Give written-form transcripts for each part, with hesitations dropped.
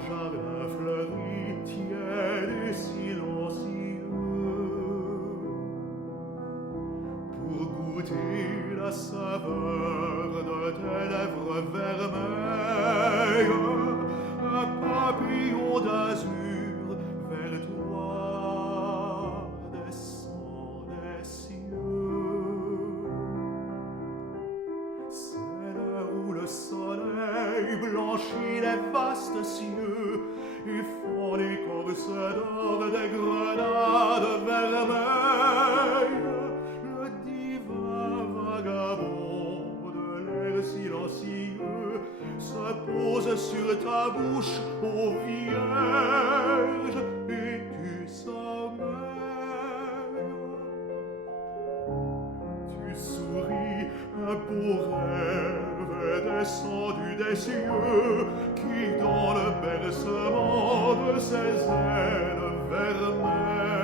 jardin fleuri, tiède et silencieux, pour goûter la saveur de tes lèvres vermeilles, un papillon d'azur vers toi descend des cieux. C'est l'heure où le soleil blanchit les vastes cieux et font l'écorce d'or des grenades vermeilles. Le divin vagabond de l'air silencieux se pose sur ta bouche, ô vierge, et tu sommeilles. Tu souris, un beau rêve est descendu des cieux, qui dans le bercement de ses ailes vermeilles,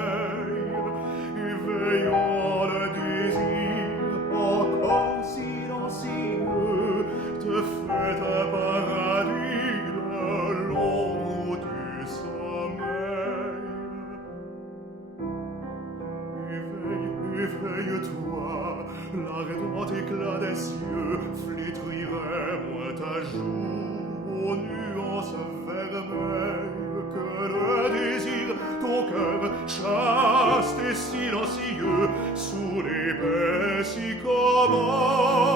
éveillant le désir encore silencieux, te fait un paradis de l'ombre où tu sommeilles. Éveille-toi, l'ardent éclat des cieux flétrirait moins ta joue aux nuances vermeilles que le désir, ton cœur chaste et silencieux, sous les baies sycomores